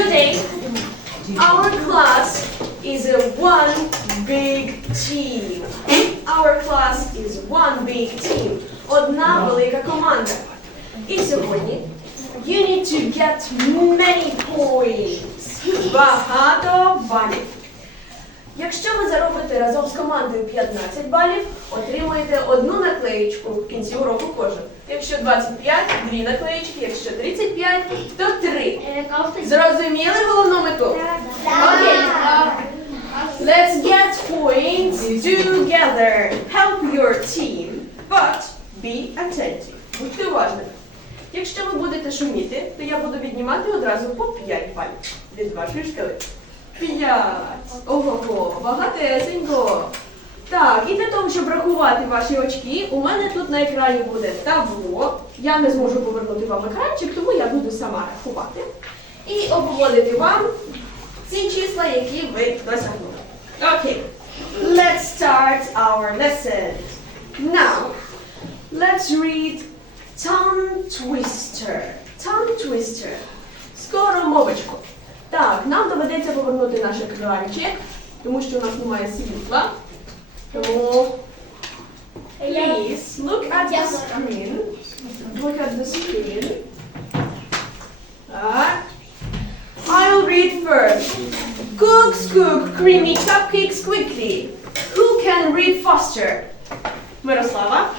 Today, our class is a one big team. Our class is one big team. Одна велика команда. І сьогодні you need to get many points. Багато балів. Якщо ви заробите разом з командою 15 балів, отримаєте одну наклеєчку в кінці уроку кожен. Якщо 25, дві наклеєчки, якщо 35, то три. Зрозуміли головну мету? Окей. Let's get points together. Help your team, but be attentive. Будьте уважними. Якщо ви будете шуміти, то я буду віднімати одразу по 5 балів від вашої шкали. П'ять. Ого-го, багатесенько. Так, і для того, щоб рахувати ваші очки, у мене тут на екрані буде табло. Я не зможу повернути вам екранчик, тому я буду сама рахувати. І обводити вам ці числа, які ви досягнули. Окей. Let's start our lesson. Now, let's read tongue twister. Tongue twister. Скоро мовочку. Так, нам доведеться повернути наш екранчик, тому що у нас немає світла. Тому please look at the screen. Look at the screen. Так. I'll read first. Cooks cook creamy cupcakes quickly. Who can read faster? Мирослава.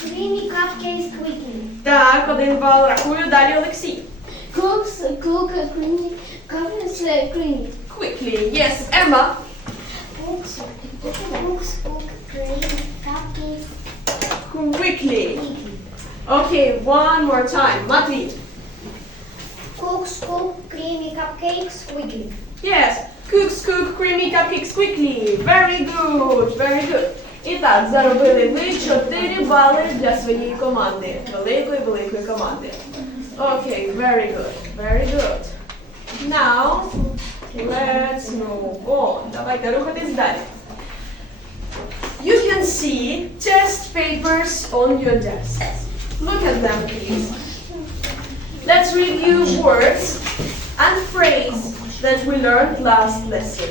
Creamy cupcakes quickly. Так, один бал рахую. Далі Олексій. Cooks cook creamy cupcakes uh, creamy. Quickly. Yes, Emma. Cooks cooks cook creamy cupcakes Quickly. quickly. Okay, one more time. Матвій. Cooks cook creamy cupcakes quickly. Yes. Cooks cook creamy cupcakes quickly. Very good. Very good. І так, заробили ви 4 бали для своєї команди. Великої, великої команди. Okay, very good. Very good. Now, let's move on. Давайте рухатись далі. You can see test papers on your desks. Look at them, please. Let's review words and phrase that we learned last lesson.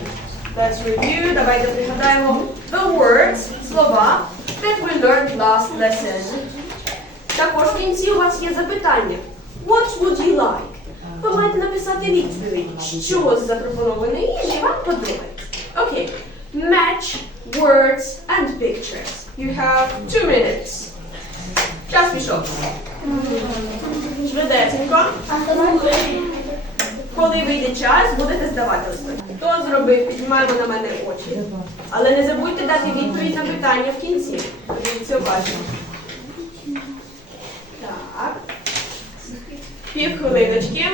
Let's review, давайте пригадаємо the words, слова that we learned last lesson. Також в кінці у вас є запитання. What would you like? Ви маєте написати відповідь, що з запропонованої їжі вам подобається. Окей. Match words and pictures. You have two minutes. Час пішов. Швидесенько. Коли вийде час, будете здавати листочки. Хто зробив? Піднімаємо на мене очі. Але не забудьте дати відповідь на питання в кінці. Дивіться уважно. Так. Пів хвилиночки.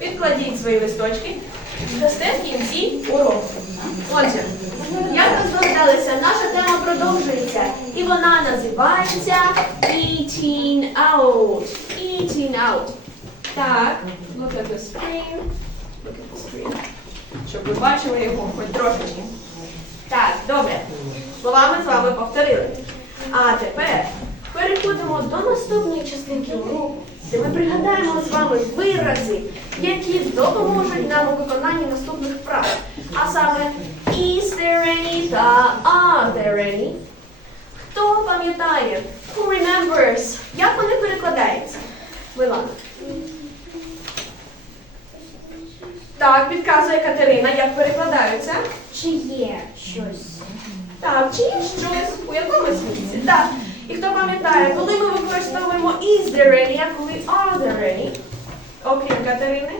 Відкладіть свої листочки. Дасте в кінці уроку. Отже, як ви здогадалися, наша тема продовжується. І вона називається Eating Out. Eating Out. Так, look at the screen. Look at the screen. Щоб ви бачили його хоч трошечки. Так, добре. Слова ми з вами повторили. А тепер переходимо до наступної частинки уроку, де ми пригадаємо з вами вирази, які допоможуть нам у виконанні наступних вправ. А саме is there any та are there any. Хто пам'ятає? Who remembers? Як вони перекладаються? Милана. Так, підказує Катерина, як перекладаються. Чи є щось? Так, чи є щось у якомусь місці? Так. І хто пам'ятає, коли ми використовуємо is there any, а коли are there any? Окрім Катерини.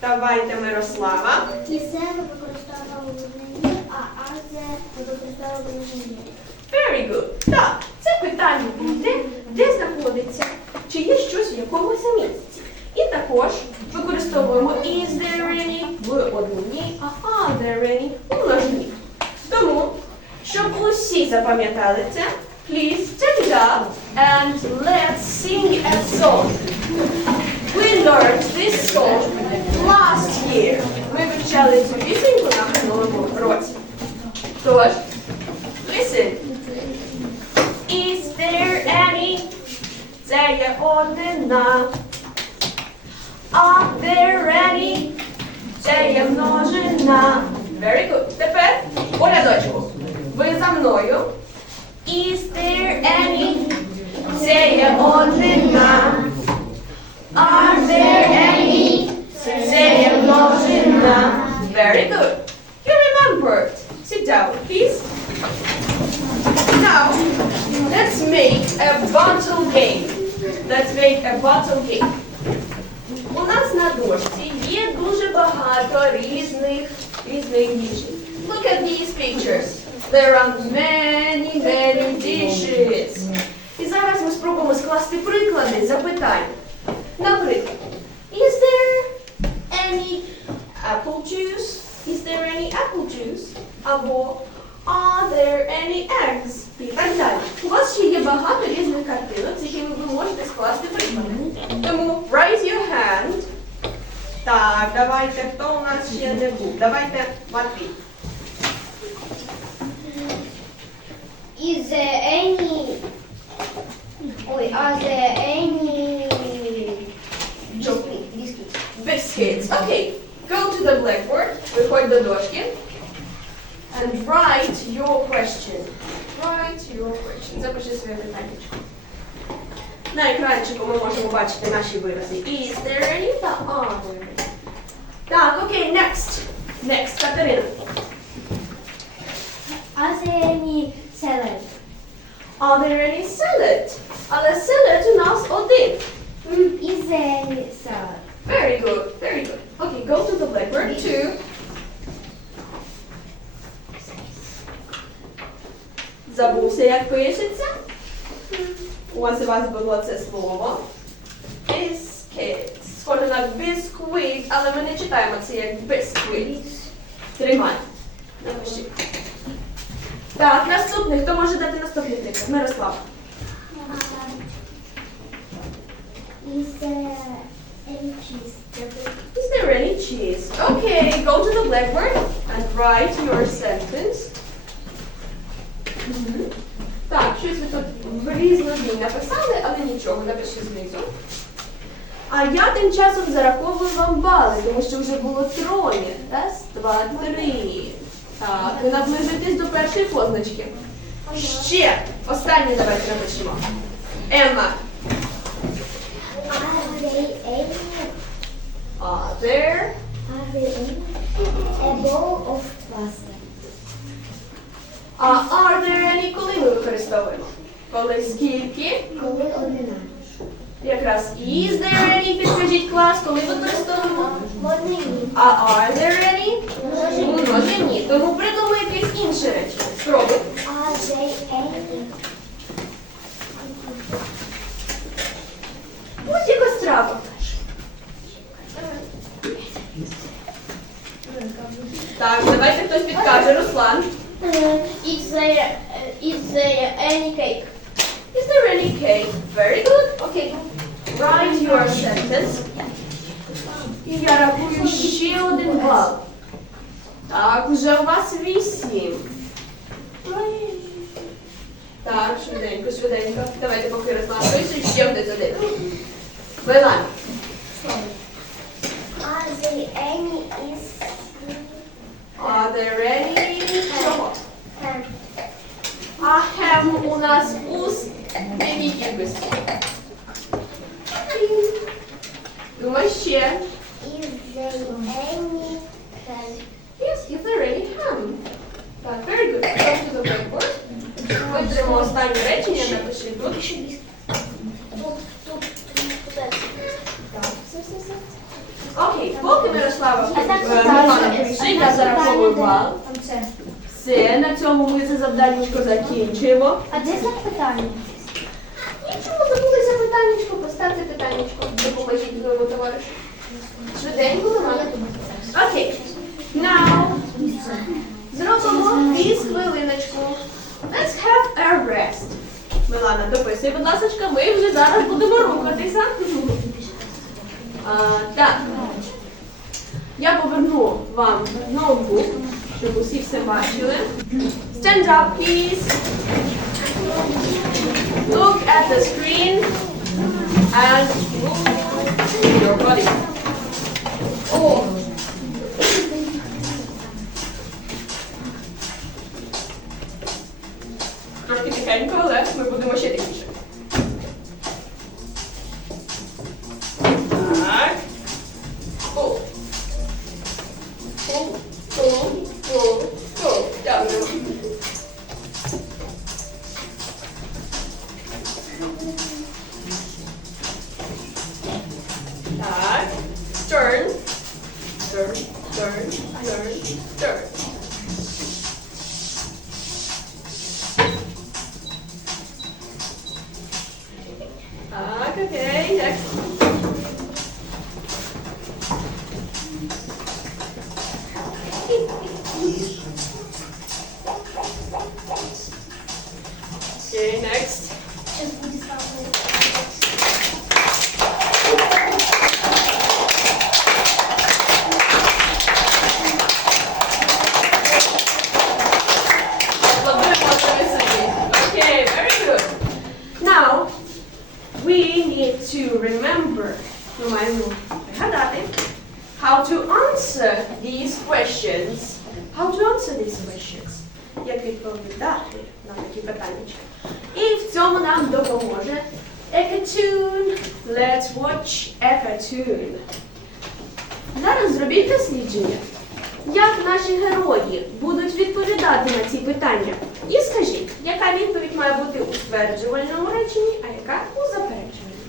Давайте Мирослава. І це ми використовували в мені, а азе ми використовували в мені. Very good. Так, це питання буде, де знаходиться, чи є щось в якомусь місці. І також використовуємо is there any в однині, а are there any у множині. Тому, щоб усі запам'ятали це, please take it up and let's sing a song. We learned this song last year. Ми вивчали цю пісеньку на минулому році. Тож, listen. Is there any? Це є однина. Are there any? Це є множина. Very good. Тепер по рядочку. Ви за мною. Is there any? Це є однина. Are there any? Це є множина. Very good. You remembered. Sit down, please. Now, let's make a bottle game. Let's make a bottle game. У нас на дошці є дуже багато різних різних їжі. Look at these pictures. There are many, many dishes. І зараз ми спробуємо скласти приклади запитань. Наприклад, is there any apple juice? Is there any apple juice? Або are there any eggs? І так далі. У вас ще є багато різних картинок, з якими ви можете скласти приклади. Тому raise your hand. Так, давайте, хто у нас ще не був? Давайте Матвій. Is there any? Ой, are there any? Joking. Biscuits. Biscuits. Okay, go to the blackboard. Виходь до дошки. And write your question. Write your question. Запиши своє питання. На екранчику ми можемо бачити наші вирази. Is there any? Та are there any? Так, окей, next. Next, Катерина. Are there any salad? Are there any salad? Але salad у нас один. Is there any salad? Very good, very good. Okay, go to the blackboard two. Забувся, як пишеться. У вас у вас було це слово. Biscuit. Схоже на бісквіт, але ми не читаємо це як бісквіт. Тримай. Напиши. Так, наступний. Хто може дати наступний приклад? Мирослав. Is there any cheese? Is there any cheese? Okay, go to the blackboard and write your sentence. Мгм. Так, щось ви тут в написали, але нічого, напиши знизу. А я тим часом зараховую вам бали, тому що вже було троє. Раз, два, три. Так, ви наближуєтесь до першої позначки. Ще останнє давайте напишемо. Емма. Are there any? A bowl of pasta. А are there any коли ми використовуємо? Коли скільки? Коли однина. Якраз is there any, підкажіть клас, коли використовуємо? В однині. А are there any? Множині. Тому any is Are there any? Чого? ham? А хем у нас уз якій кількості? Думаю, ще. Is there any ham? Yes, is there any ham? Так, very good. Go to the blackboard. Витримаємо останнє речення, напиши тут. Тут, тут, Так, бал. Там це. Все, на цьому ми це завданнячко закінчуємо. А де запитання? Нічого, забули запитання. поставте питаннячко, допоможіть своєму товаришу. Швиденько, Милана. Окей. Now, зробимо віз хвилиночку. Let's have a rest. Милана, дописуй, будь ласка, ми вже зараз будемо рухатися. А, так. Я поверну вам ноутбук, щоб усі все бачили. Stand up, please. Look at the screen and move your body. О! Трошки тихенько, але ми будемо ще тихіше. Тише. Watch Екатун. Зараз зробіть дослідження. Як наші герої будуть відповідати на ці питання? І скажіть, яка відповідь має бути у стверджувальному реченні, а яка у заперечувальному?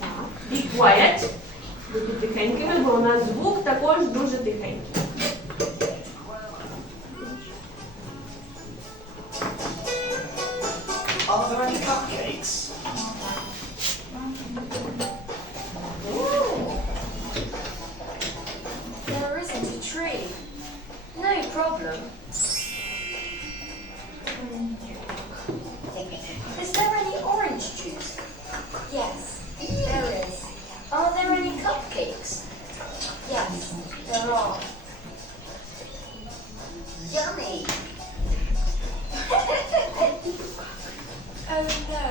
Так, Be quiet. Будьте тихенькими, бо у нас звук також дуже тихенький. Problem. Is there any orange juice? Yes, there is. Are there any cupcakes? Yes, there are. Yummy! oh no,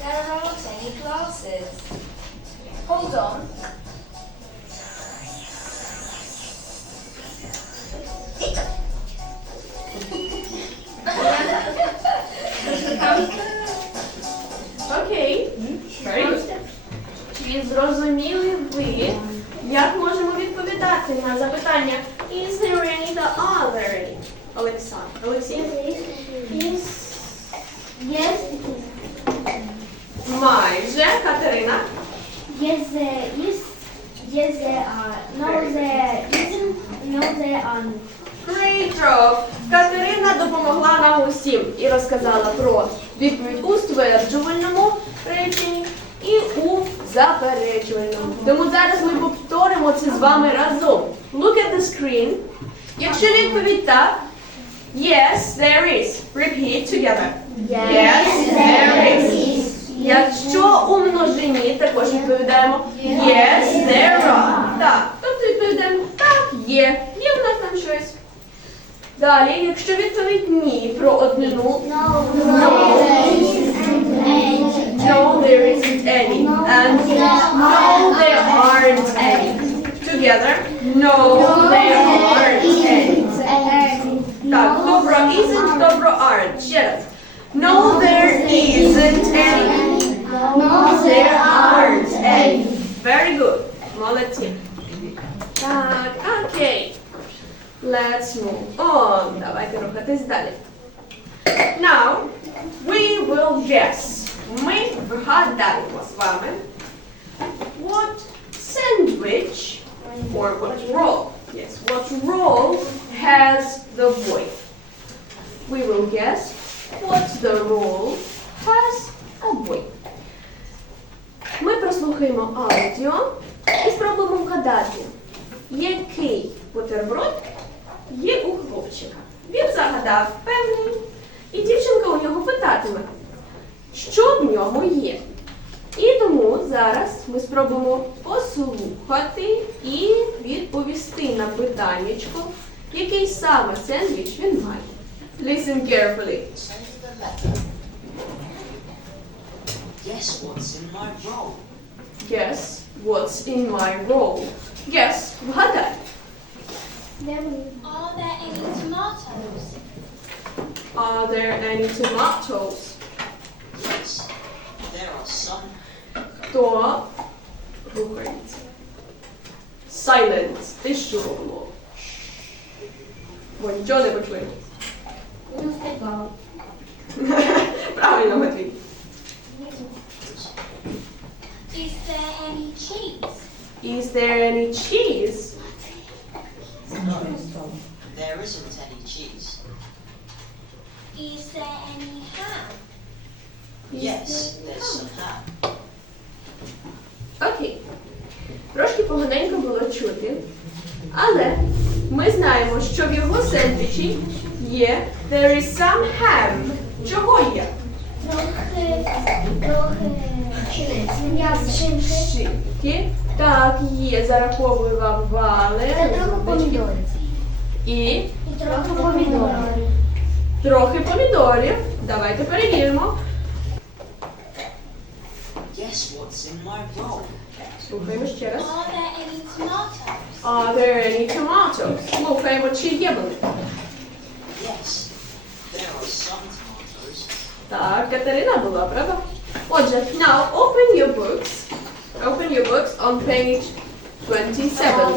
there aren't any glasses. Hold on. Зрозуміли ви, як можемо відповідати на запитання Is there any the other? Олександр. Олексій? Yes. Майже. Катерина. Yes, there is. Yes, there are. No, there isn't. No, there aren't. Great job! Катерина допомогла нам усім і розказала про відповідь у стверджувальному реченні і у заперечувальному. Тому зараз ми повторимо це з вами разом. Look at the screen. Якщо відповідь так, yes, there is. Repeat together. Yes, there is. Якщо у множині, також відповідаємо Yes, there are. Так. Тобто відповідаємо так, є. Є в нас там щось. Далі, якщо відповідь ні про однину, No, no, there isn't any. no, there isn't any. And no, there aren't any. Together, no, there aren't any. Так, добро isn't, добро aren't. Ще раз. No, there isn't any. No, There aren't any. Very good. Молодці. Так, окей. Let's move on. Давайте рухатись далі. Now, we will guess. Ми вгадаємо з вами what sandwich or what roll. Yes, what roll has the boy. We will guess what the roll has a boy. Ми прослухаємо аудіо і спробуємо вгадати, який бутерброд є у хлопчика. Він загадав певний, і дівчинка у нього питатиме, що в ньому є. І тому зараз ми спробуємо послухати і відповісти на питаннячко, який саме сендвіч він має. Listen carefully. Guess what's in my roll? Guess what's in my roll. Guess, вгадай. Are there any tomatoes? Are there any tomatoes? Yes, there are some. Хто рухається? Silence. Тишу було. Бо нічого не почує. Не встигала. Правильно, Матвій. Is there any cheese? Is there any cheese? No, there isn't any cheese. Is there any ham? Yes, there's some ham. Окей. Трошки поганенько було чути. Але ми знаємо, що в його сендвічі є there is some ham. Чого є? Трохи, трохи м'ясо шинки. Так, є, зараховую вам бали. Та трохи помідорів. І трохи помідорів. трохи помідорів. Давайте перевіримо. Guess what's in my roll? Слухаємо ще раз. Are there any tomatoes? Are there any tomatoes? Слухаємо, чи є вони. Yes, there are some tomatoes. Так, Катерина була, правда? Отже, now open your books. Open your books on page 27.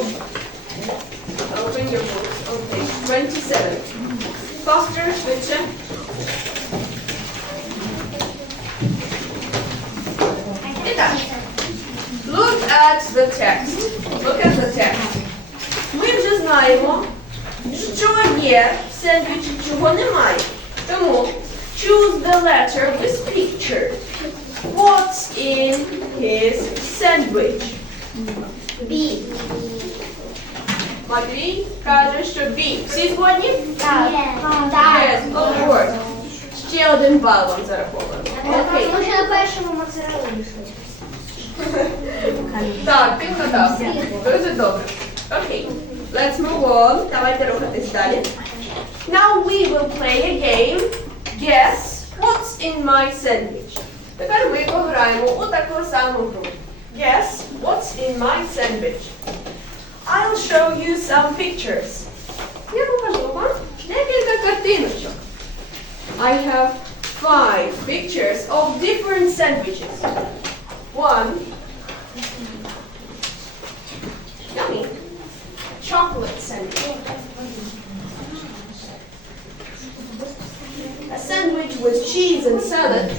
Open your books on page 27. Faster, швидше. Так. Look at the text. Look at the text. Ми вже знаємо, що є в сендвічі, чого немає. Тому choose the letter with picture. What's in his sandwich? Бі. Матвій каже, що B. Всі згодні? Так. Yes, of course. Ще один бал вам зараховано. Окей. Ми ще на першому моцарелу йшли. Так, ти вгадав. Дуже добре. Окей. Let's move on. Давайте рухатись далі. Now we will play a game. Guess what's in my sandwich. Тепер ми пограємо у таку саму гру. Guess what's in my sandwich. I'll show you some pictures. Я покажу вам декілька картиночок. I have five pictures of different sandwiches. One Yummy. Chocolate sandwich. A sandwich with cheese and salad.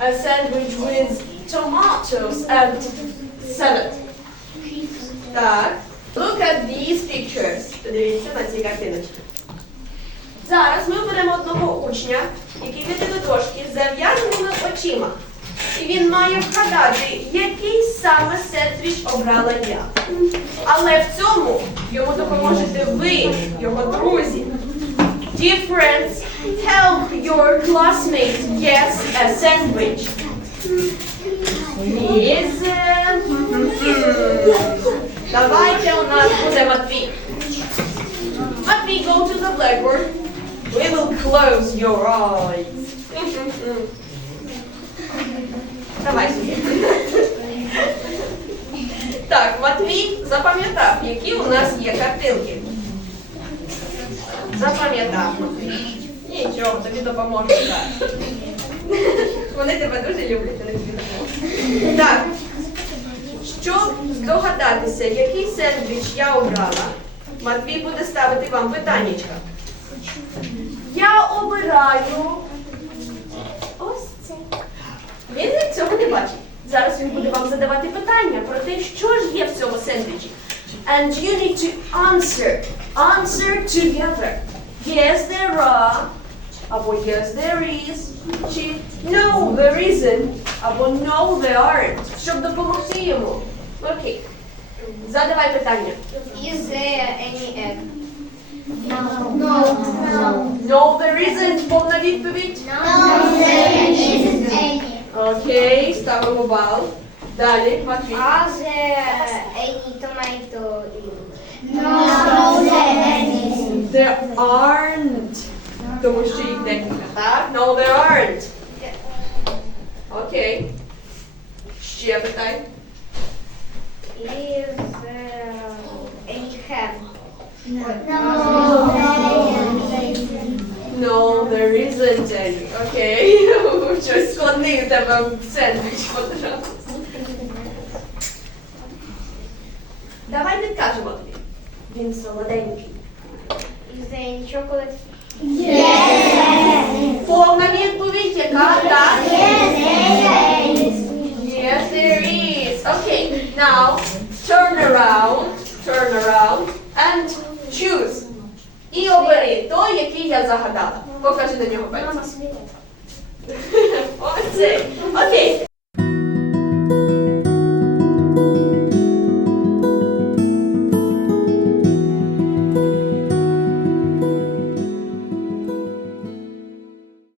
A sandwich with tomatoes and salad. Так. Look at these pictures. Подивіться на ці картиночки. Зараз ми беремо одного учня, який біде до дошки з зав'язаними очима. Він має вгадати, який саме сендвіч обрала я. Але в цьому йому допоможете ви, його друзі. Dear friends, help your classmates guess a sandwich. Е, Давайте у нас буде Матвій. Матвій, go to the blackboard. We will close your eyes. Давай сюди. Так, Матвій запам'ятав, які у нас є картинки. Запам'ятав. Нічого, тобі допоможу. так. Вони тебе дуже люблять, вони тобі допоможуть. Так. Щоб здогадатися, який сендвіч я обрала, Матвій буде ставити вам питаннячка. Я обираю. Він цього не бачить. Зараз він буде вам задавати питання про те, що ж є в цьому сендвічі. And you need to answer. Answer together. Yes, there are або yes there is, чи no there isn't, або no there aren't, щоб допомогти йому. Окей. Задавай питання. Is there any egg? No. No. No. No there isn't, повна відповідь. No. Okay, estava no bal. Dali, Matheus. Nós é tomato. is é There aren't. Dan moest je ik denken. No, there aren't. Oké. Okay. Sjebetijn. Is uh, een gem. No. no. No, there isn't any. Окей. Щось складний у тебе сендвіч одразу. Давай підкажемо тобі. Він солоденький. Is there any chocolate? Yes. Повна відповідь, яка так? Yes. There is. Yes, there is. Okay, now turn around, turn around and choose. І обери той, який я загадала. Покажи до нього пальцем. Ось цей. Окей.